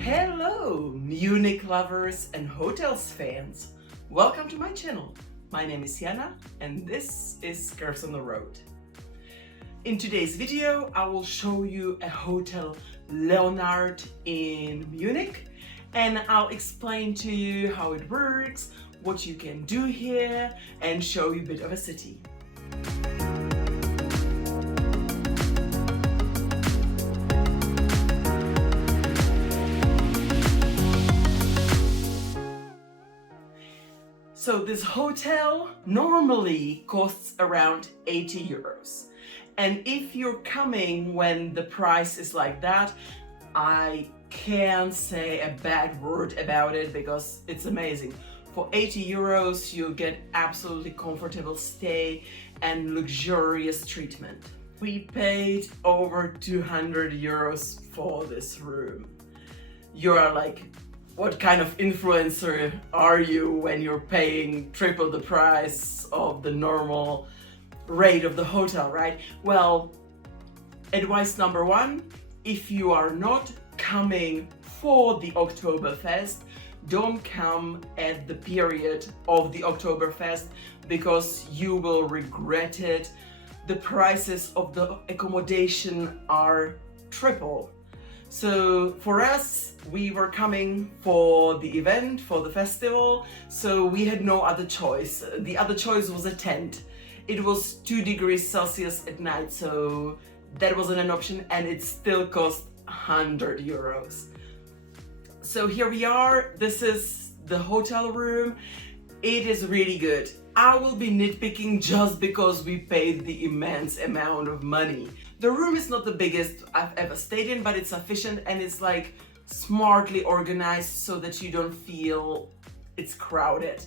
Hello, Munich lovers and hotels fans. Welcome to my channel. My name is Jana and this is Curves on the Road. In today's video, I will show you a hotel Leonardo in Munich, and I'll explain to you how it works, what you can do here, and show you a bit of a city. So this hotel normally costs around 80 euros. And if you're coming when the price is like that, I can't say a bad word about it because it's amazing. For 80 euros, you'll get absolutely comfortable stay and luxurious treatment. We paid over 200 euros for this room. You are like, what kind of influencer are you when you're paying triple the price of the normal rate of the hotel, right? Well, advice number one, if you are not coming for the Octoberfest, don't come at the period of the Octoberfest because you will regret it. The prices of the accommodation are triple. So for us, we were coming for the event, for the festival, so we had no other choice. The other choice was a tent. It was 2 degrees Celsius at night, so that wasn't an option, and it still cost 100 euros. So here we are. This is the hotel room. It is really good. I will be nitpicking just because we paid the immense amount of money. The room is not the biggest I've ever stayed in, but it's sufficient and it's like smartly organized so that you don't feel it's crowded.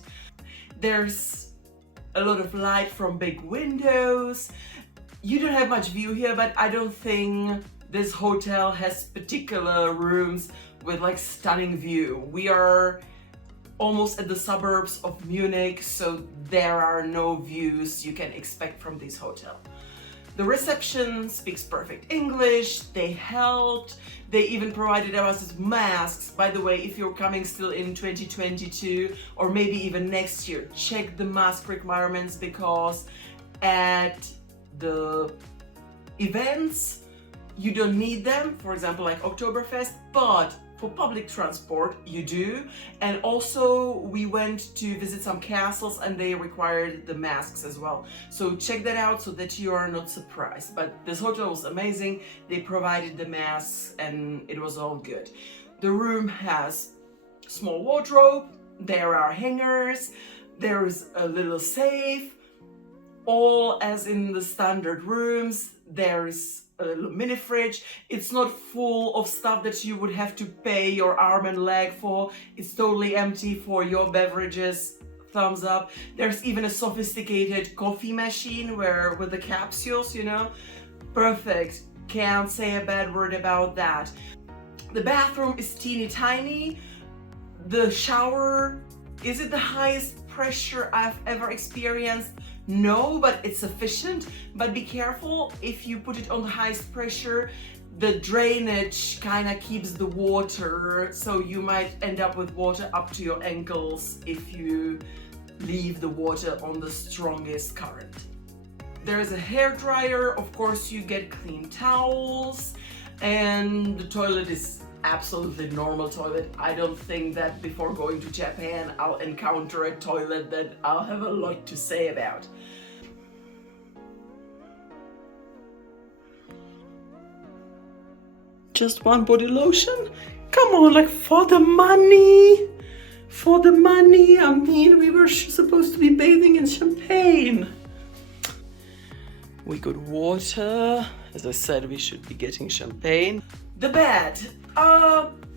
There's a lot of light from big windows. You don't have much view here, but I don't think this hotel has particular rooms with like stunning view. We are almost at the suburbs of Munich, so there are no views you can expect from this hotel. The reception speaks perfect English, they helped, they even provided us with masks. By the way, if you're coming still in 2022 or maybe even next year, check the mask requirements because at the events you don't need them, for example like Octoberfest, but for public transport you do. And also we went to visit some castles and they required the masks as well, so check that out so that you are not surprised. But this hotel was amazing, they provided the masks and it was all good. The room has small wardrobe, there are hangers, there's a little safe, all as in the standard rooms. There's a little mini fridge. It's not full of stuff that you would have to pay your arm and leg for. It's totally empty for your beverages. Thumbs up. There's even a sophisticated coffee machine with the capsules, you know. Perfect. Can't say a bad word about that. The bathroom is teeny tiny. The shower, is it the highest pressure I've ever experienced? No, but it's sufficient. But be careful, if you put it on the highest pressure, the drainage kind of keeps the water, so you might end up with water up to your ankles if you leave the water on the strongest current. There is a hair dryer, of course you get clean towels, and the toilet is absolutely normal toilet. I don't think that before going to Japan I'll encounter a toilet that I'll have a lot to say about. Just one body lotion? Come on, like for the money! For the money! I mean, we were supposed to be bathing in champagne. We got water. As I said, we should be getting champagne. The bed.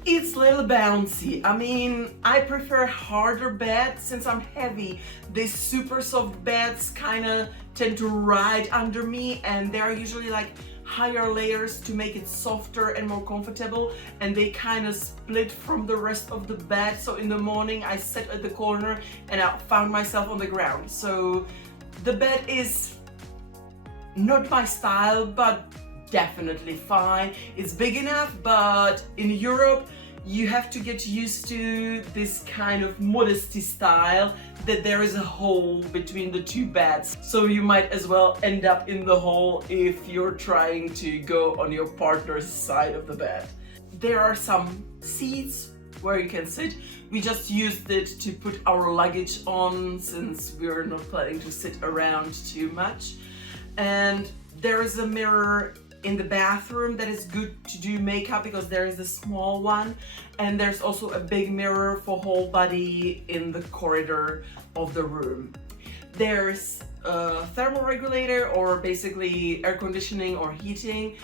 It's a little bouncy. I mean, I prefer harder beds since I'm heavy. These super soft beds kind of tend to ride under me, and they're usually like higher layers to make it softer and more comfortable, and they kind of split from the rest of the bed. So in the morning I sat at the corner and I found myself on the ground. So the bed is not my style, but definitely fine. It's big enough, but in Europe you have to get used to this kind of modesty style that there is a hole between the two beds. So you might as well end up in the hole if you're trying to go on your partner's side of the bed. There are some seats where you can sit. We just used it to put our luggage on since we're not planning to sit around too much. And there is a mirror in the bathroom that is good to do makeup because there is a small one, and there's also a big mirror for whole body in the corridor of the room. There's a thermal regulator, or basically air conditioning or heating.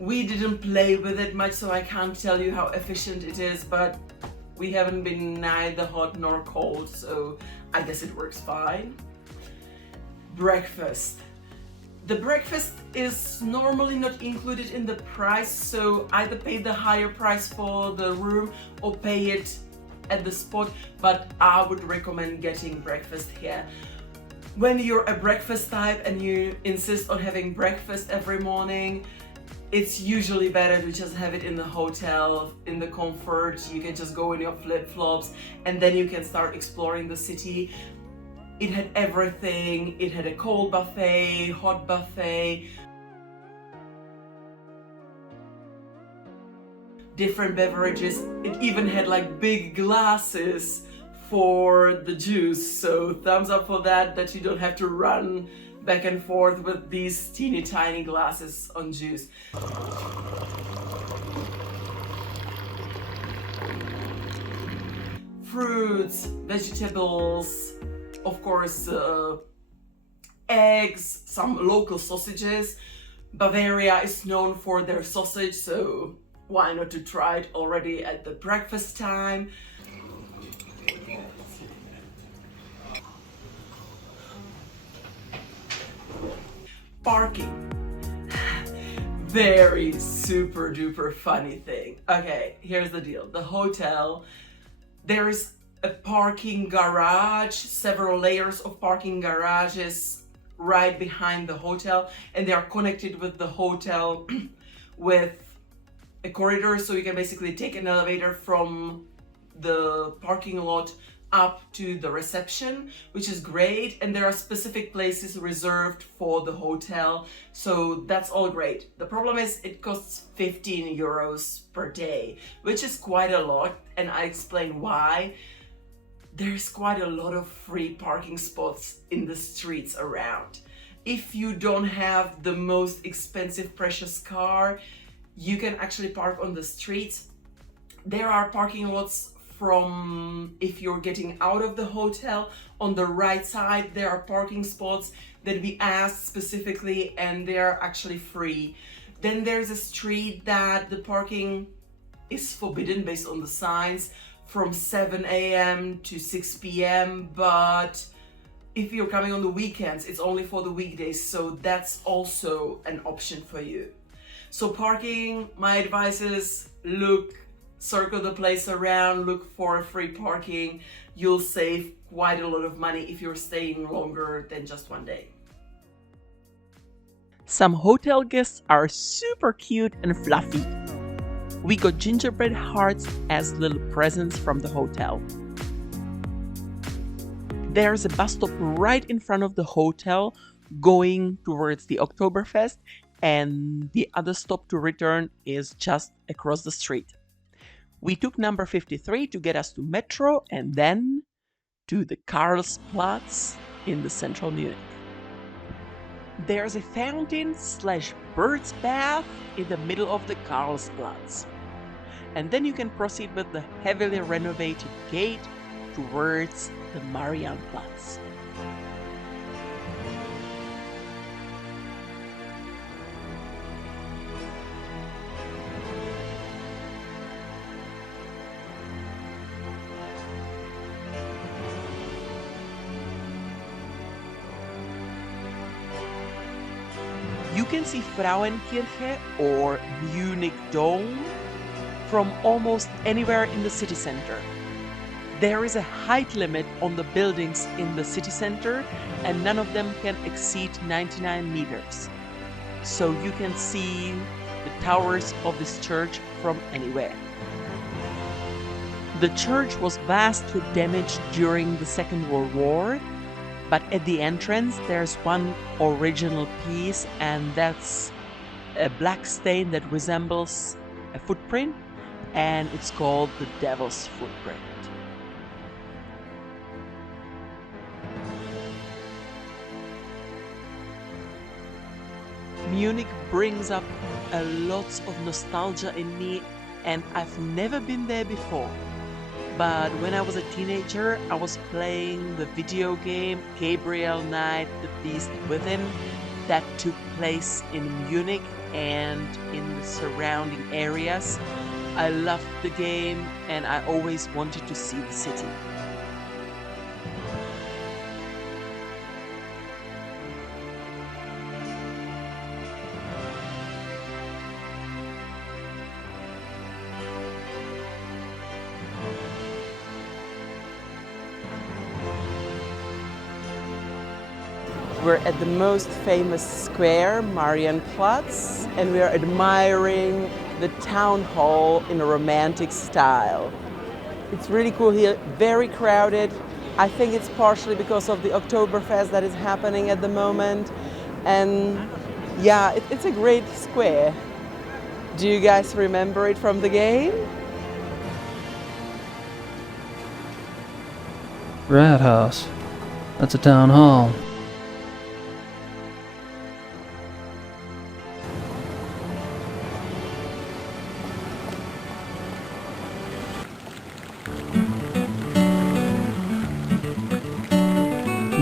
We didn't play with it much, so I can't tell you how efficient it is, but we haven't been neither hot nor cold, so I guess it works fine. Breakfast. The breakfast is normally not included in the price, so either pay the higher price for the room or pay it at the spot, but I would recommend getting breakfast here. When you're a breakfast type and you insist on having breakfast every morning, it's usually better to just have it in the hotel, in the comfort. You can just go in your flip-flops and then you can start exploring the city. It had everything. It had a cold buffet, hot buffet, different beverages. It even had like big glasses for the juice. So thumbs up for that you don't have to run back and forth with these teeny tiny glasses on juice. Fruits, vegetables, of course, eggs, some local sausages. Bavaria is known for their sausage, so why not to try it already at the breakfast time? Parking. Very super duper funny thing. Okay, here's the deal. The hotel, there is a parking garage, several layers of parking garages right behind the hotel, and they are connected with the hotel with a corridor, so you can basically take an elevator from the parking lot up to the reception, which is great, and there are specific places reserved for the hotel, so that's all great. The problem is it costs 15 euros per day, which is quite a lot, and I explain why. There's quite a lot of free parking spots in the streets around. If you don't have the most expensive precious car, you can actually park on the streets. There are parking lots from, if you're getting out of the hotel, on the right side there are parking spots that we asked specifically, and they're actually free. Then there's a street that the parking is forbidden based on the signs, from 7 a.m. to 6 p.m. But if you're coming on the weekends, it's only for the weekdays, so that's also an option for you. So parking, my advice is circle the place around, look for free parking. You'll save quite a lot of money if you're staying longer than just one day. Some hotel guests are super cute and fluffy. We got gingerbread hearts as little presents from the hotel. There's a bus stop right in front of the hotel going towards the Octoberfest, and the other stop to return is just across the street. We took number 53 to get us to Metro and then to the Karlsplatz in the central Munich. There's a fountain/bird's bath in the middle of the Karlsplatz. And then you can proceed with the heavily renovated gate towards the Marianplatz. You can see Frauenkirche or Munich Dome from almost anywhere in the city center. There is a height limit on the buildings in the city center, and none of them can exceed 99 meters. So you can see the towers of this church from anywhere. The church was vastly damaged during the Second World War, but at the entrance there's one original piece, and that's a black stain that resembles a footprint, and it's called the Devil's Footprint. Munich brings up a lot of nostalgia in me, and I've never been there before. But when I was a teenager, I was playing the video game Gabriel Knight, The Beast Within, that took place in Munich and in the surrounding areas. I loved the game and I always wanted to see the city. We're at the most famous square, Marienplatz, and we are admiring the town hall in a romantic style. It's really cool here, very crowded. I think it's partially because of the Octoberfest that is happening at the moment. And yeah, it's a great square. Do you guys remember it from the game? Rathaus. That's a town hall.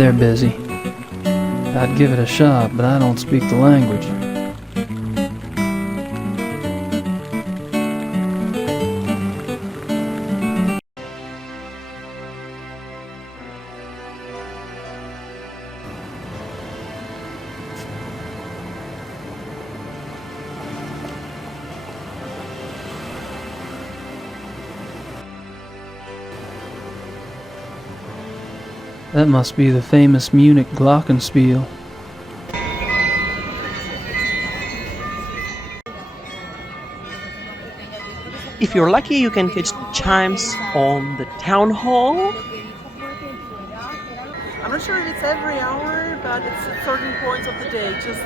They're busy. I'd give it a shot, but I don't speak the language. That must be the famous Munich glockenspiel. If you're lucky, you can catch chimes on the town hall. I'm not sure if it's every hour, but it's at certain points of the day. Just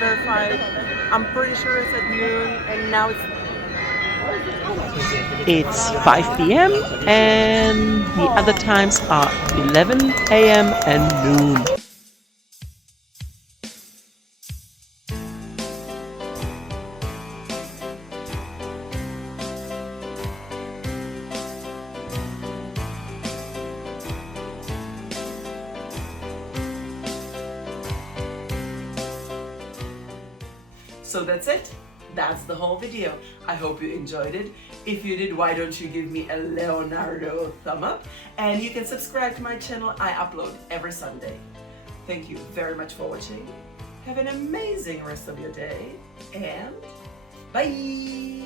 verify. I'm pretty sure it's at noon, and now it's 5 p.m. and the other times are 11 a.m. and noon. So that's it. That's the whole video. I hope you enjoyed it. If you did, why don't you give me a Leonardo thumb up? And you can subscribe to my channel. I upload every Sunday. Thank you very much for watching. Have an amazing rest of your day and bye!